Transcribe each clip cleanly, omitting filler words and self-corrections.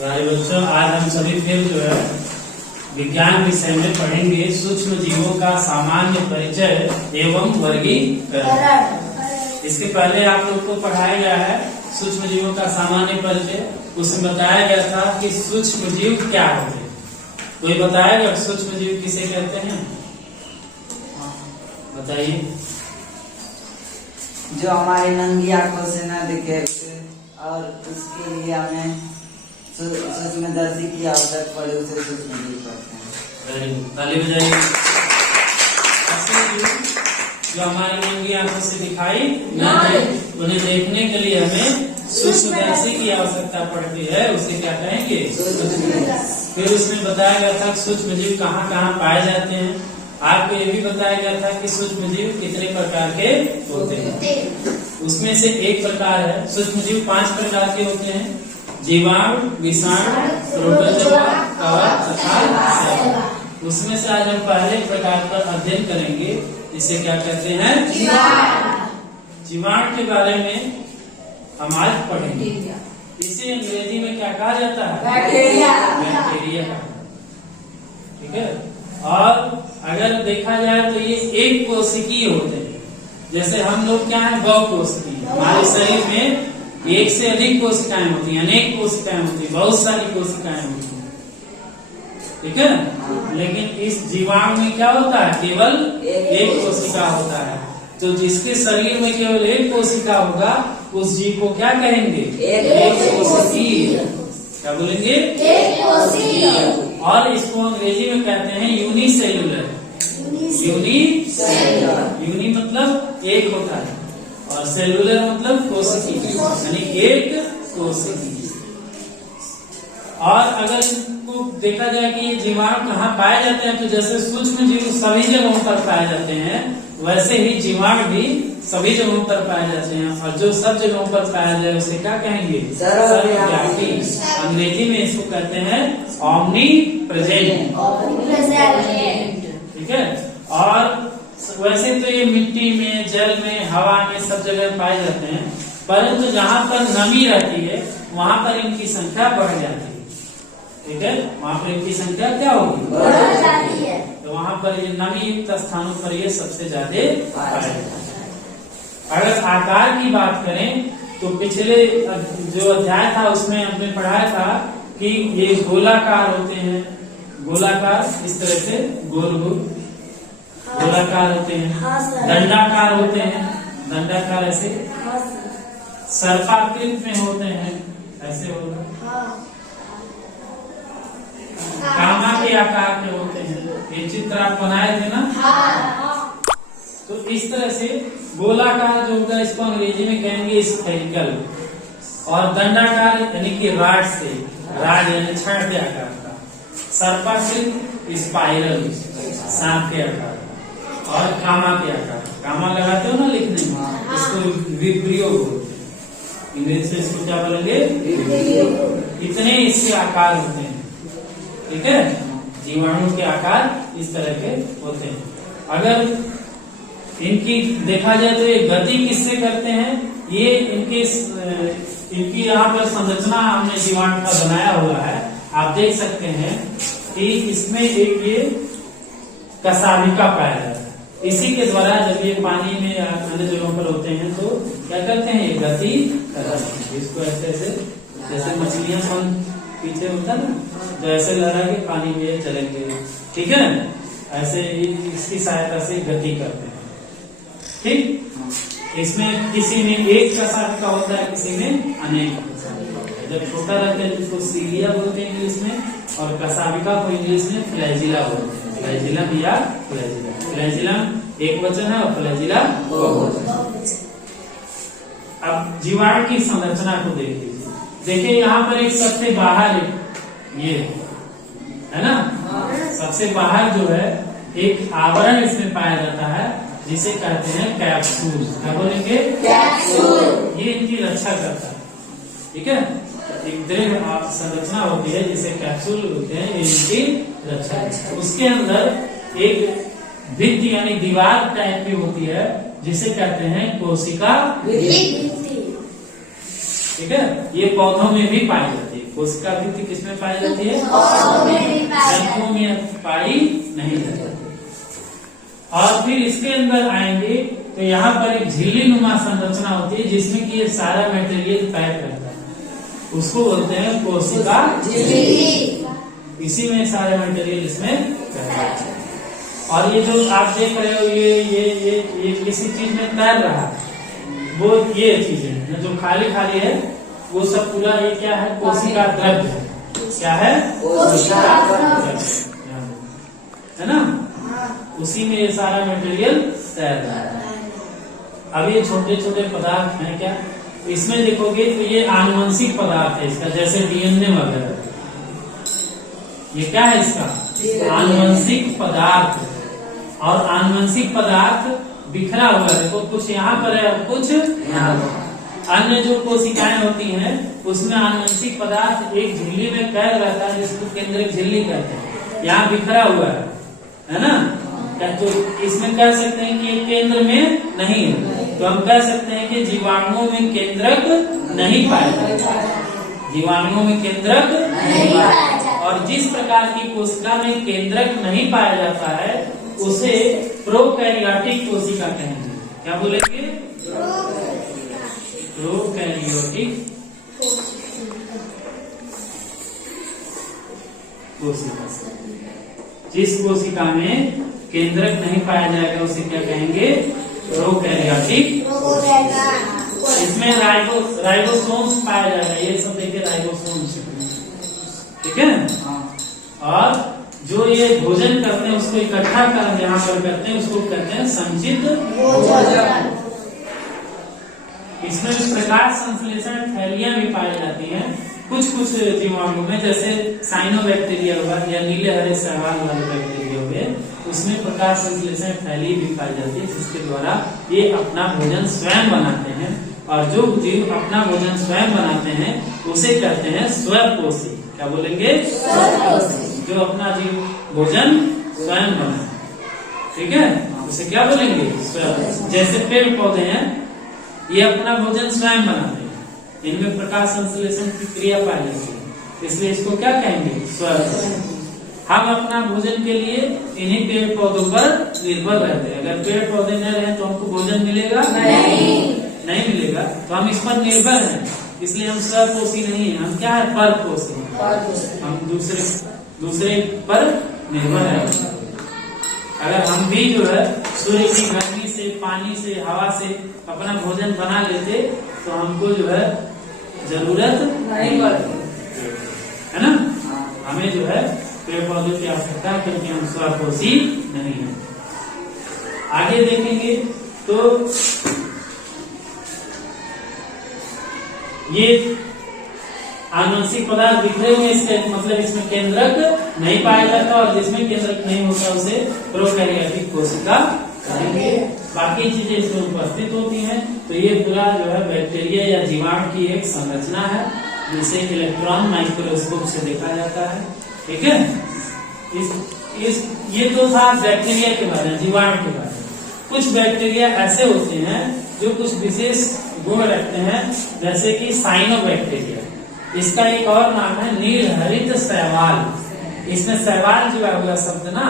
प्यारे बच्चों, आज हम सभी फिर जो है विज्ञान विषय में पढ़ेंगे सूक्ष्म जीवों का सामान्य परिचय एवं वर्गीकरण। इसके पहले आप लोग को पढ़ाया गया है सूक्ष्म जीवों का सामान्य परिचय। उसमें बताया गया था कि सूक्ष्म जीव क्या होते हैं। कोई बताएगा सूक्ष्म जीव किसे कहते हैं? बताइए। जो हमारी नंगी आंखों से न दिखे और उसके लिए हमें सूक्ष्मदर्शी की आवश्यकता पड़े उसे सूक्ष्म जीव कहते हैं। ताली बजाइए। जो हमारी नंगी आंखों से दिखाई न दे, उन्हें देखने के लिए हमें सूक्ष्मदर्शी की आवश्यकता पड़ती है, उसे क्या कहेंगे? फिर उसमें बताया गया था सूक्ष्म जीव कहाँ कहाँ पाए जाते हैं। आपको ये भी बताया गया था कि सूक्ष्म जीव कितने प्रकार के होते हैं। उसमें से एक प्रकार है, सूक्ष्म जीव 5 प्रकार के होते हैं: जीवाणु, विषाणु, प्रोटोजोआ, कवक तथा सेल। उसमें से आज हम पहले प्रकार पर अध्ययन करेंगे, इसे क्या कहते हैं? जीवाणु के बारे में हम आज पढ़ेंगे। इसे अंग्रेजी में क्या कहा जाता है? बैक्टीरिया। ठीक है। और अगर देखा जाए तो ये एक कोशिकीय होते हैं। जैसे हम लोग क्या है, बहुकोशिकीय। हमारे शरीर में एक से अधिक कोशिकाएं होती हैं, अनेक कोशिकाएं होती हैं, बहुत सारी कोशिकाएं होती हैं। ठीक है। लेकिन इस जीवाणु में क्या होता है? केवल एक कोशिका होता है। तो जिसके शरीर में केवल एक कोशिका होगा उस जीव को क्या कहेंगे? एक कोशिकीय। क्या बोलेंगे? एक कोशिकीय। और इसको अंग्रेजी में कहते हैं यूनिसेल्युलर। यूनि मतलब एक होता है और सेलुलर मतलब कोशिकीय, यानी एक कोशिकीय। और अगर इसको देखा जाए कि ये जीवाणु कहाँ पाए जाते हैं, तो जैसे सूक्ष्म जीव सभी जगहों पर पाए जाते हैं, वैसे ही जीवाणु भी सभी जगहों पर पाए जाते हैं। और जो सब जगहों पर पाया जाए उसे क्या कहेंगे? सर्वव्यापी। अंग्रेजी में इसको कहते हैं ऑमनी प्रेजेंट। ठीक है। और वैसे तो ये मिट्टी में, जल में, हवा में सब जगह पाए जाते हैं, परंतु जहाँ पर नमी रहती है वहाँ पर इनकी संख्या बढ़ जाती है। ठीक है। वहाँ पर इनकी संख्या क्या होगी? बढ़ जाती है। तो वहाँ पर ये नमी युक्त स्थानों पर ये सबसे ज्यादा पाया जाता है। अगर आकार की बात करें तो पिछले जो अध्याय था उसमें हमने पढ़ाया था कि ये गोलाकार होते हैं। गोलाकार इस तरह से गोल गोल गोलाकार होते हैं। दंडाकार होते हैं, दंडाकार ऐसे। सर्पाकृत में होते हैं, ऐसे होगा। कामा के आकार में होते हैं। ये चित्र आप बनाए थे ना? तो इस तरह से गोलाकार जो होगा इसको अंग्रेजी में कहेंगे स्फेरिकल। और दंडाकार यानी कि राड से, राड यानी छड़ के आकार का। सर्पाकृत स्पाइरल, सांप के आकार। और कामा के आकार, कामा लगाते हो ना लिखने में, इसको विब्रियो बोलते हैं। इंग्लिश से इसको क्या बोलेंगे? इतने इसके आकार होते हैं। ठीक है। जीवाणु के आकार इस तरह के होते हैं। अगर इनकी देखा जाए तो ये गति किससे करते हैं? ये इनकी यहाँ पर संरचना हमने जीवाणु का बनाया हुआ है। आप देख सकते हैं कि इसमें एक ये कशाभिका पाया जाता है। इसी के द्वारा जब ये पानी में या अन्य जगहों पर होते हैं तो क्या करते हैं? ये गति करते हैं। इसको ऐसे ऐसे, जैसे मछलियां पीछे होता है ना, तो ऐसे लगा के पानी में चलेंगे। ठीक है। ऐसे इसकी सहायता से गति करते हैं। ठीक। इसमें किसी में एक कशाभिका होता है, किसी में अनेक कशाभिका होता है। जब छोटा रहता है जिसको सीलिया बोलते हैं इंग्लिश में, और कशाभिका को इंग्लिश में फ्लैजिला बोलते हैं। फ्लैजिलम या फ्लैजिला। फ्लैजिलम एक वचन है और फ्लैजिला बहुवचन। अब जीवाणु की संरचना को देख लीजिए। देखिए यहाँ पर एक सबसे बाहर ये है ना, सबसे बाहर जो है एक आवरण इसमें पाया जाता है जिसे कहते हैं कैप्सूल। क्या बोलेंगे? कैप्सूल। ये इनकी रक्षा करता है। ठीक है। एक दृढ़ संरचना होती है जिसे कैप्सूल होते हैं, इनकी रक्षा। उसके अंदर एक भित्ति यानी दीवार टाइप की होती है जिसे कहते हैं कोशिका भित्ति। ठीक है। ये पौधों में भी पाई जाती है। कोशिका भित्ति किसमें पाई जाती है? जंतुओं में पाई नहीं जाती। और फिर इसके अंदर आएंगे तो यहाँ पर एक झिल्ली नुमा संरचना होती है जिसमें कि ये सारा मटेरियल पैक रहता है, उसको बोलते हैं कोशिका झिल्ली। इसी में सारे मटेरियल इसमें पैक रहता है। और ये जो आप देख रहे हो ये किसी चीज में तैर रहा है, वो ये चीज है जो खाली खाली है, वो सब पूरा ये क्या है? कोशिका द्रव्य है। क्या है? कोशिका द्रव्य है ना। उसी में ये सारा मटेरियल तैर रहा है। अब ये छोटे छोटे पदार्थ हैं क्या? इसमें देखोगे तो ये आनुवंशिक पदार्थ है इसका, जैसे डीएनए वगैरह। ये क्या है इसका? आनुवंशिक पदार्थ। और आनुवंशिक पदार्थ बिखरा हुआ है, तो कुछ यहाँ पर है और कुछ यहाँ पर। अन्य जो कोशिकाएं होती हैं उसमें आनुवंशिक पदार्थ एक झिल्ली में कैद रहता है जिसको केंद्रक झिल्ली कहते हैं। यहाँ बिखरा हुआ है ना। तो इसमें कह सकते हैं कि ये केंद्र में नहीं है, तो हम कह सकते हैं कि जीवाणुओं में केंद्रक नहीं पाया जाता। जीवाणुओं में केंद्रक नहीं पाया जाता। और जिस प्रकार की कोशिका में केंद्रक नहीं पाया जाता है उसे प्रोकैरियोटिक कोशिका कहेंगे। क्या बोलेंगे? प्रोकैरियोटिक कोशिका। जिस कोशिका में केंद्रक नहीं पाया जाएगा उसे क्या कहेंगे? प्रोकैरियोटिक। इसमें राइबोसोम्स पाया जाएगा। ये सब देखिए राइबोसोम्स, ठीक है। और जो ये भोजन करते हैं उसको इकट्ठा कर यहाँ पर करते हैं, उसको कहते हैं संचित भोजन। इसमें प्रकाश संश्लेषण थैलियां भी पाई जाती हैं कुछ जीवाणुओं में, जैसे साइनोबैक्टीरिया होगा या नीले हरे शैवाल वाले बैक्टीरिया हुए, उसमें प्रकाश संश्लेषण थैली भी पाई जाती है जिसके द्वारा ये अपना भोजन स्वयं बनाते हैं। और जो जीव अपना भोजन स्वयं बनाते हैं उसे कहते हैं स्वपोषी। क्या बोलेंगे? जो अपना जीव भोजन स्वयं बनाए, ठीक है, उसे क्या बोलेंगे? स्वपोषी। जैसे पेड़ पौधे हैं ये अपना भोजन स्वयं बनाते हैं, इनमें प्रकाश संश्लेषण की क्रिया पाई जाती है, इसलिए इसको क्या कहेंगे? स्वपोषी। हम अपना भोजन के लिए इन्हीं पेड़ पौधों पर निर्भर रहते हैं। अगर पेड़ पौधे न रहे तो हमको भोजन मिलेगा? नहीं मिलेगा। तो हम इस पर निर्भर हैं, इसलिए हम स्वपोषी नहीं है। हम क्या है? परपोषी। हम दूसरे पर निर्भर है। अगर हम भी जो है सूर्य की गर्मी से, पानी से, हवा से अपना भोजन बना लेते तो हमको जो है जरूरत नहीं पड़ती, है ना। हमें जो है पेड़ पौधे की आवश्यकता है क्योंकि हम स्वपोषी नहीं है। आगे देखेंगे तो ये आनुवंशिक पदार्थ बिखरे हुए, इसका मतलब इसमें केंद्रक नहीं पाया जाता, और जिसमें केंद्रक नहीं होता उसे प्रोकैरियोटिक कोशिका कहेंगे। बाकी चीजें इसमें उपस्थित होती हैं। तो ये पूरा जो है बैक्टीरिया या जीवाणु की एक संरचना है जिसे इलेक्ट्रॉन माइक्रोस्कोप से देखा जाता है, ठीक है। ये तो था बैक्टीरिया के बारे में, जीवाणु के बारे में। कुछ बैक्टीरिया ऐसे होते हैं जो कुछ विशेष गुण रखते हैं, जैसे कि साइनोबैक्टीरिया। इसका एक और नाम है नीलहरित शैवाल। इसमें शैवाल जुड़ा हुआ शब्द ना,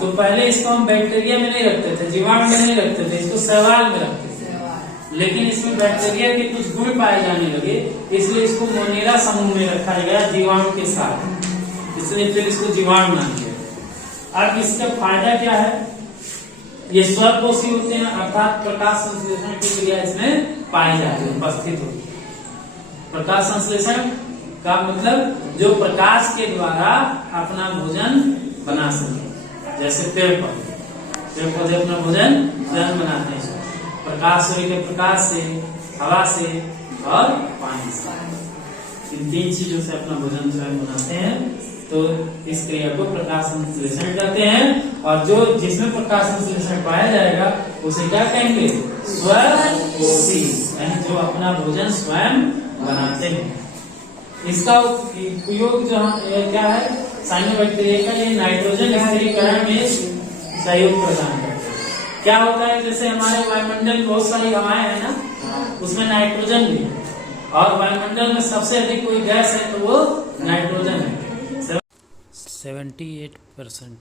तो पहले इसको हम बैक्टीरिया में नहीं रखते थे, जीवाणु में नहीं रखते थे, इसको शैवाल में रखते थे। लेकिन इसमें बैक्टीरिया के कुछ गुण पाए जाने लगे, इसलिए इसको मोनेरा समूह में रखा गया जीवाणु के साथ, इसलिए फिर इसको जीवाणु नाम दिया। अब इसका फायदा क्या है? ये स्वपोषी होते हैं, अर्थात प्रकाश संश्लेषण की क्रिया इसमें पाई जाती है, उपस्थित होती है। प्रकाश संश्लेषण का मतलब जो प्रकाश के द्वारा अपना भोजन बना सके, जैसे पेड़ पौधे अपना भोजन स्वयं बनाते हैं, प्रकाश सूर्य के प्रकाश से, हवा से और पानी से। इन तीन चीजों से अपना भोजन स्वयं बनाते हैं, तो इस क्रिया को प्रकाश संश्लेषण कहते हैं। और जो जिसमें प्रकाश संश्लेषण पाया जाएगा उसे क्या कहेंगे? स्वपोषी, यानी जो अपना भोजन स्वयं बनाते हैं। इसका उपयोग जो क्या है? साइनोबैक्टीरिया का ये नाइट्रोजन स्थिरीकरण में सहयोग प्रदान करते हैं। क्या होता है? जैसे हमारे वायुमंडल में बहुत सारी हवाएं है ना, उसमें नाइट्रोजन भी है, और वायुमंडल में सबसे अधिक कोई गैस है तो वो नाइट्रोजन है 78%।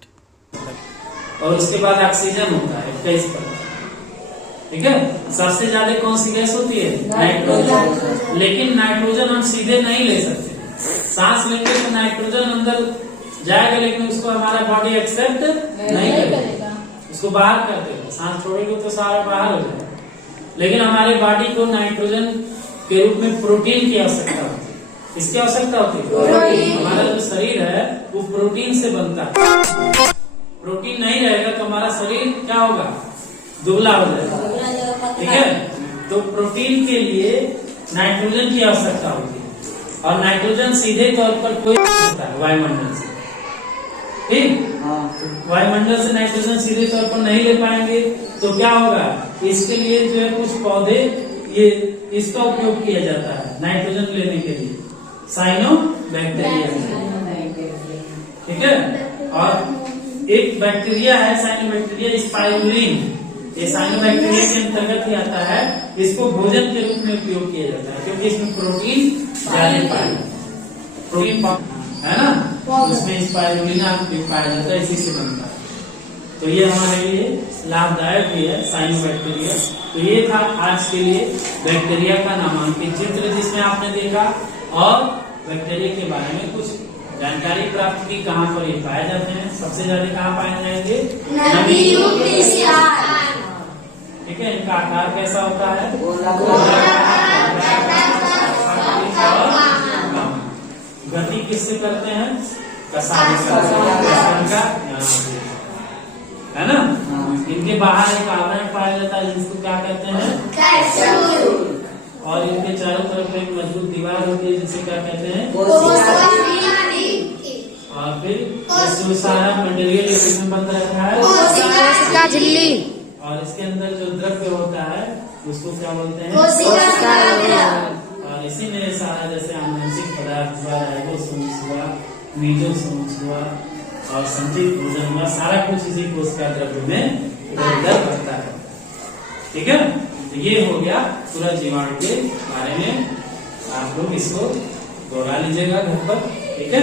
और उसके बाद ऑक्सीजन होता है 21%। ठीक है, सबसे ज्यादा कौन सी गैस होती है? नाइट्रोजन। लेकिन नाइट्रोजन हम सीधे नहीं ले सकते, सांस लेंगे तो नाइट्रोजन अंदर जाएगा लेकिन उसको हमारा बॉडी एक्सेप्ट नहीं करेगा, उसको बाहर कर देगा। सांस छोड़ेगा तो सारा बाहर हो जाएगा। लेकिन हमारे बॉडी को नाइट्रोजन के रूप में प्रोटीन की आवश्यकता होती है। इसकी आवश्यकता होती है, हमारा जो शरीर है वो प्रोटीन से बनता है। प्रोटीन नहीं रहेगा तो हमारा शरीर क्या होगा? दुबला हो जाएगा। ठीक है, तो प्रोटीन के लिए नाइट्रोजन की आवश्यकता होती है और नाइट्रोजन सीधे तौर पर कोई होता है वायुमंडल से। ठीक, वायुमंडल से नाइट्रोजन सीधे तौर पर नहीं ले पाएंगे तो क्या होगा? इसके लिए जो है कुछ पौधे ये इसका उपयोग किया जाता है नाइट्रोजन लेने के लिए, साइनोबैक्टीरिया। ठीक है, और एक बैक्टीरिया है साइनोबैक्टीरिया स्पाइरुलिन, ये साइनोबैक्टीरिया के अंतर्गत ही आता है। इसको भोजन के रूप में उपयोग किया जाता है क्योंकि इसमें प्रोटीन ज्यादा पाया जाता है, प्रोटीन है ना, उसमें स्पाइरुलिना पाया जाता है, इसी से बनता है। तो ये हमारे लिए लाभदायक भी है साइनोबैक्टीरिया। तो ये था आज के लिए बैक्टीरिया का नामांकित चित्र जिसमें आपने देखा और बैक्टीरिया के बारे में कुछ जानकारी प्राप्त की। कहाँ पर ये पाए जाते हैं? सबसे ज्यादा कहाँ पाए जाएंगे? ठीक है, इनका आकार कैसा होता है? गति किससे करते हैं? है ना। इनके बाहर एक आवरण पाया जाता है जिसको क्या कहते हैं? और इनके चारों तरफ एक मजबूत दीवार होती है जिसे क्या कहते हैं? और फिर जो सारा मटेरियल इसमें बंद रहता है कोशिका झिल्ली, और इसके अंदर जो द्रव्य होता है उसको क्या बोलते हैं? और इसी में सारा जैसे आनुवंशिक पदार्थ हुआ, राइबोसोम्स हुआ, मीजोसोम्स हुआ और संचित भोजन हुआ, सारा कुछ इसी कोशिका द्रव्य में इधर बढ़ता है। ठीक है, तो ये हो गया पूरा जीवाणु के बारे में। आप लोग इसको दोहरा लीजिएगा घर पर। ठीक है।